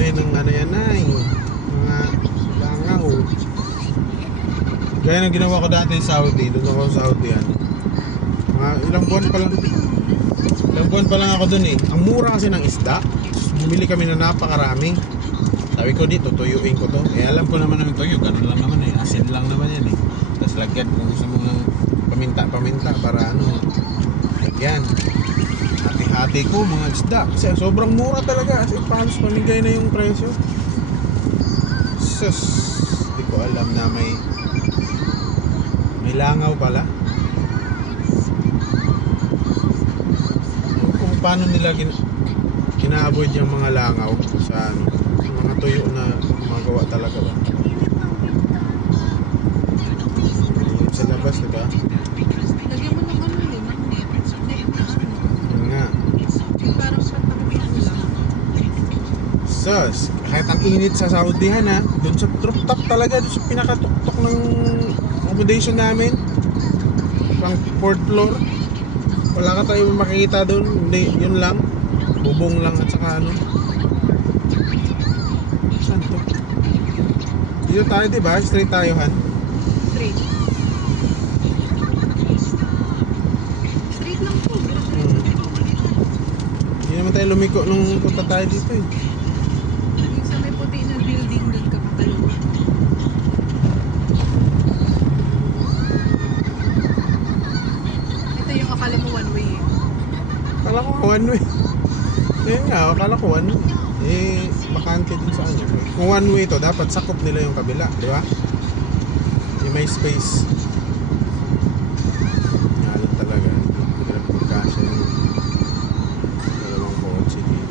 anuhin ng ano yan ay mga langaw. Gaya ng ginawa ko dati sa Saudi, doon ako sa Saudi yan. Mga ilang buwan pa lang ako doon eh. Ang mura kasi ng isda. Bumili kami na napakaraming. Sabi ko dito, tuyuin ko to. Eh alam ko naman ng tuyo, ganun lang naman eh. Asin lang naman yan eh. Tapos lagyan kung gusto mo ng paminta para ano. Yan. Hati-hati ko mga isda. Kasi sobrang mura talaga. Kasi palos pamigay na yung presyo. Sus. Hindi ko alam na may langaw pala. Kung paano nila ina-avoid yung mga langaw sa ano, mga tuyo na magawa talaga ba. Sa labas, diba? Lagyan mo ng ano yun, ng net. Net na ano. Yun nga. Parang sa pagkakas lang. Sus, kahit ang init sa Saudihan ha, dun sa rooftop talaga, dun sa pinakatuktok ng accommodation namin, pang 4th floor, wala ka tayo makikita dun, hindi, yun lang, bubong lang at saka ano. Saan to? Dito tayo diba? Straight tayo han? Straight. Straight lang po. Hindi naman tayo lumiko nung punta tayo dito eh. Yung sa may puti na building doon ka kakalawa. Ito yung akala mo one way eh. Akala ko one way. Ayun nga, akala ko one way. Eh, bakante din sa ano. Kung one way to, dapat sakop nila yung kabila, di ba? Yung may space. Yalan talaga. Hindi na pagkasya yung dalawang kotse dito.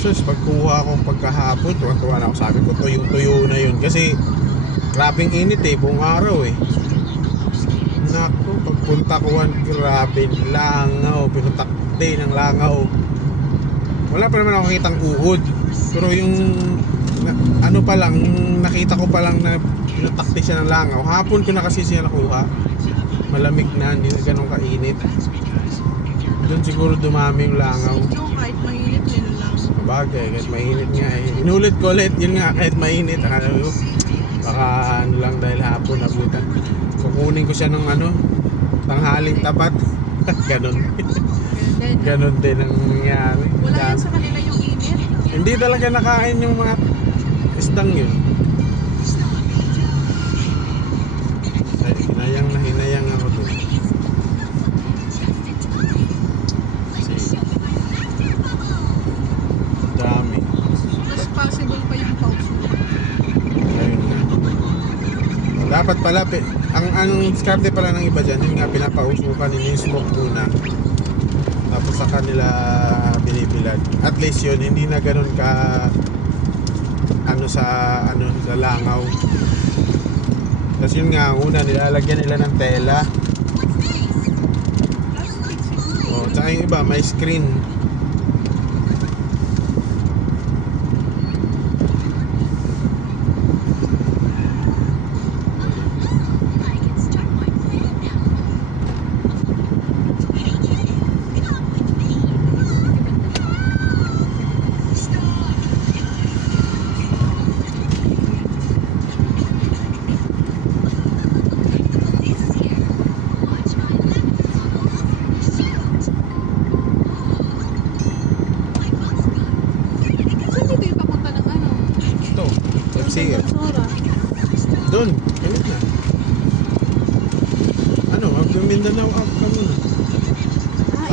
Sus, pagkuha ko pagkahapon, tuwa na ako, sabi ko tuyong-tuyo na yun kasi grabing init eh, buong araw eh. Naku, pagpunta ko, grabe langaw, pinutakte ng langaw. Wala pa naman ako kitang uhod, pero yung ano pa lang, nakita ko pa lang na pinutakte siya ng langaw. Hapon ko na kasi siya nakuha, malamig na, hindi na ganun kainit. Doon siguro dumami yung langaw. Yung kahit mainit yun lang. Sabagay, kahit mainit nga eh. Inulit ko ulit, yun nga, kahit mainit. Baka ano lang dahil hapon nabutan. Kukunin ko siya ng ano, tanghaling tapat. Ganon. Ganon din ang nangyari. Wala yan sa kanila yung init. Hindi talaga nakain yung mga isdang yun. Ay, hinayang ako doon. Dami. Mas possible pa yung pause. Ayun nga. Dapat pala, ang diskarte pala ng iba dyan, yun nga, pinapausukan nila yung smoke muna. Tapos sa kanila binibilad. At least yun, hindi na ganun ka sa langaw. Tapos yun nga, una nilalagyan nila ng tela. O, tsaka yung iba, may screen. Sige. Doon, ganit na. Ano, mag-Mindanao up ka muna.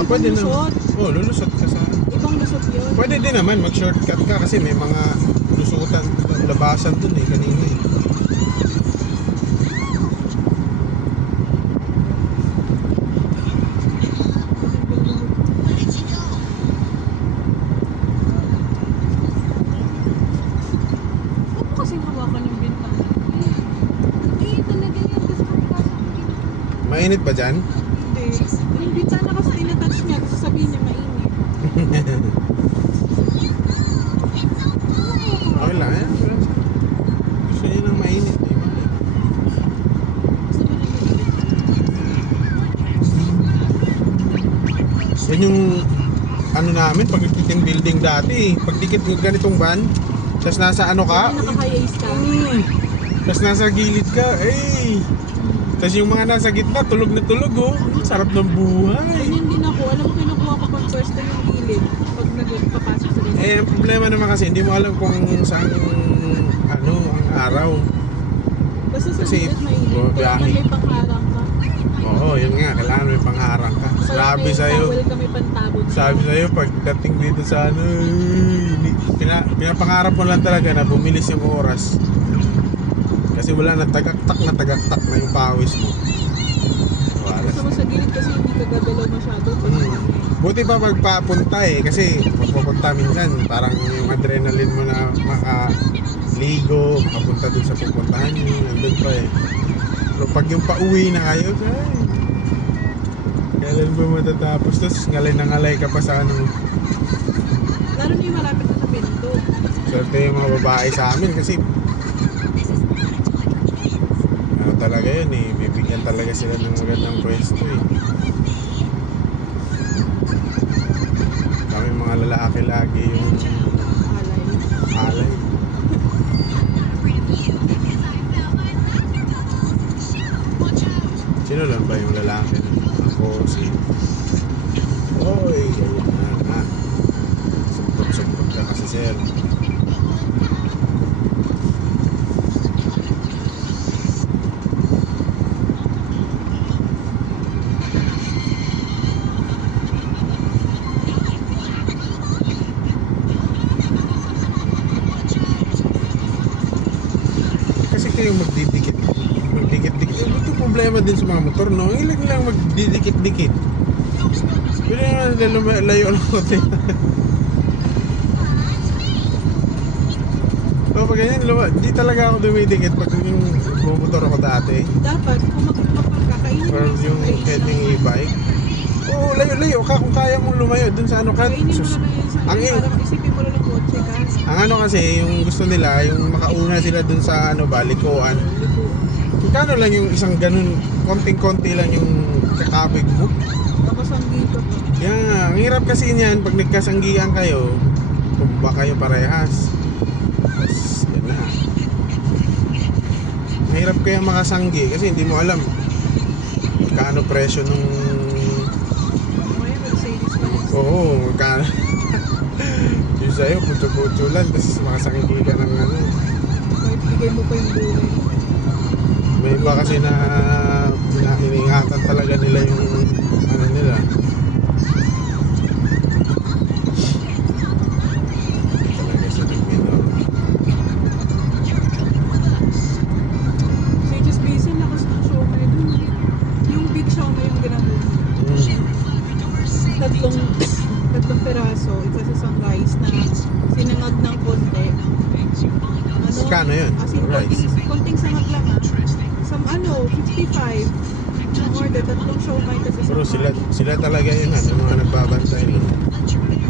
Pwede na. Oh, lulusot ka sa... Ibang lusot yun. Pwede din naman mag-shortcut ka kasi may mga lusutan, labasan dun eh, kanina eh. Mainit ba dyan? Hindi. Yung bintana kasi tinatouch niya, kasi sabihin niya mainit. Okay lang, eh. Gusto niya ng mainit, eh. Gusto mo rin yung Yan yung ano namin, pagtiting building dati. Pagdikit ng ganitong van, tapos nasa ano ka, naka-high ka. tapos nasa gilid ka, eh. Tapos yung mga nasa gitna, tulog na tulog, oh. Sarap ng buhay. Ganyan din ako. Alam mo, kinukuha ko pag first time yung gilid. Pag nagpapasok sa ganyan. Eh, ang problema naman kasi, hindi mo alam kung saan ano, ang araw. Basta sa kasi, gilid mainit. biyahe. Kailangan may pangharang ka. Oo, yun nga, kailangan may pangharang ka. Sabi sa'yo, Towel ka may pantabon. sabi sa'yo, pagdating dito sa ano, pinapangarap mo lang talaga na bumilis yung oras. Kasi wala na tagaktak na yung pawis mo. Wala. Gusto mo sa gilid kasi hindi ka gagalaw masyado. Buti pa magpapunta eh, kasi pagpapunta minsan, parang yung adrenaline mo na makaligo, makapunta dun sa pupuntahan nyo, nandun pa eh. Pero pag yung pauwi na kayo, ay, kailan ba matatapos? Tapos ngalay na ngalay ka pa sa ano. Lalo na yung malapit na sa pinto. Swerte yung mga babae sa amin kasi ano talaga yun eh, bibigyan talaga sila ng magandang pwesto eh. Kami mga lalaki lagi yung Alay. alay. Sino lang ba yung lalaki? Ako, si Oy, ayun na. Sumpot-sumpot ka kasi sir. Kasi kayo magdidikit-dikit. Ito problema din sa mga motor, no? Ilang lang magdidikit-dikit. Pero yung layo ng kote. So pag ganyan, di talaga ako dumidikit pag yung bumotor ako dati. Dapat, kung magkakainin Or yung kahit yung e-bike. Oo, layo-layo ka kung kaya mong lumayo dun sa ano ka. kainin mo na lang yun sa Ang parang isipin mo na lang kotse ka. Ang ano kasi, yung gusto nila, yung makauna sila dun sa ano ba, likuan. Kano lang yung isang ganun, konting-konti lang yung kakabig mo. Tapos ang dito pa. Yeah, ang hirap kasi niyan pag nagkasanggihan kayo, tumba kayo parehas. Tapos, yan na. Mahirap kaya makasanggi kasi hindi mo alam magkano presyo nung... Ngayon, Mercedes pa rin. Oo, magkano. Yung sa'yo, putyo-putyo lang, tapos makasanggi ka ng ano. Kahit bigay mo pa yung buhay. May iba kasi na iniingatan talaga nila yung ano nila. Talaga sa tingin. Mercedes Basin, lakas ng Xiaomi dun. Yung big Xiaomi yung ginagawa. Tatlong peraso, isa sa sunrise na sinangag ng konti. Ano? Magkano yun? As in, Rice? konting sangag lang ha. Some 55. Ang order, tatlong Xiaomi kasi Pero sila talaga yun yung mga nagbabantay nun.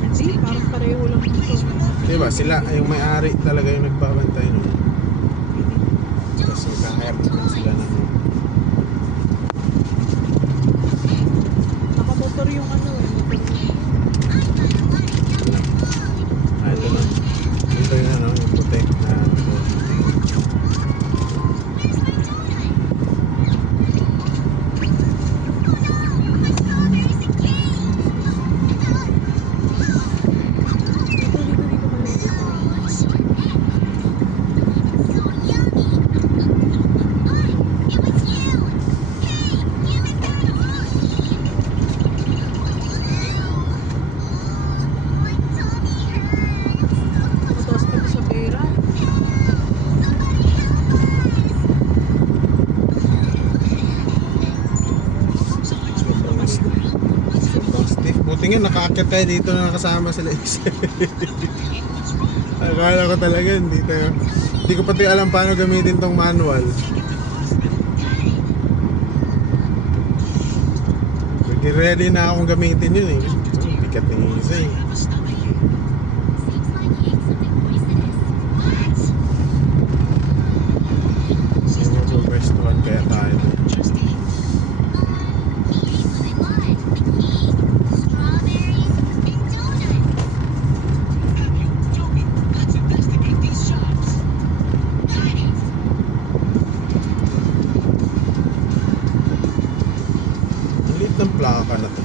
Hindi, parang pareho lang yung Xiaomi. Diba? Sila yung may-ari talaga yung nagbabantay nun. Tapos nagka-hire naman sila ng Nakamotor yung ano motor. ito na. Ito yung ano, yung puti na Dito malapit. Mataas pa sa pera. sobrang stiff. Buti nga nakaakyat tayo dito na nakasama sila isa. Akala ko talaga hindi ko pati alam paano gamitin tong manual. ready na akong gamitin yun eh. Bigat ng isa eh. Magpapwestuhan kaya tayo. Ang liit ng plaka na to.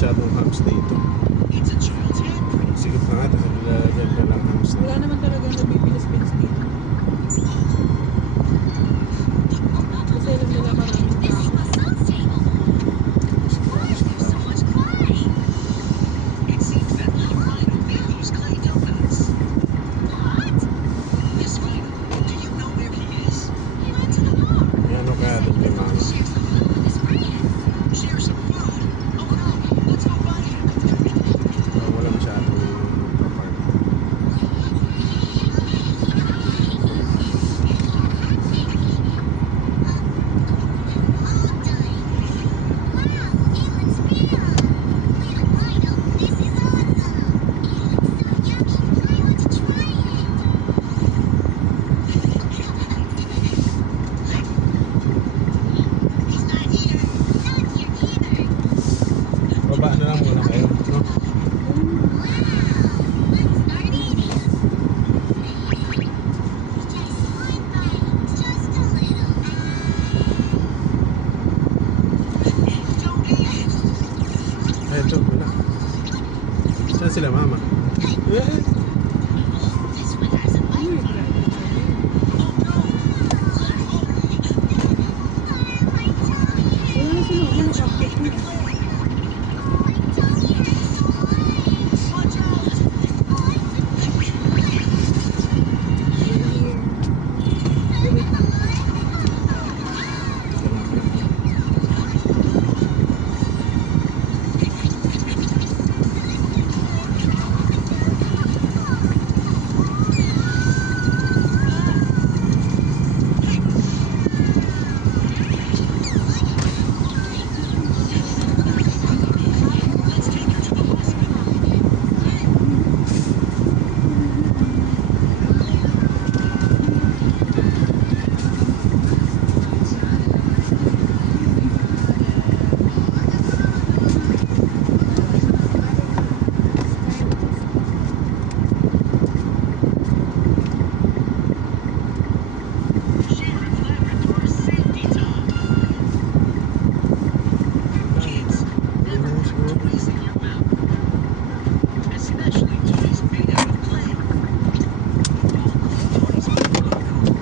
Masyadong hams dito. Sige pa nga, dyan ka lang hams na. Wala naman talagang nabibilis-bilis dito. Kasi alam nila maraming tao. Yan o kaya doon kay mama. Wala masyadong papark. Baba na lang muna kayo, no? Eto, wala. Saan sila, mama? Wala na sila. Wala na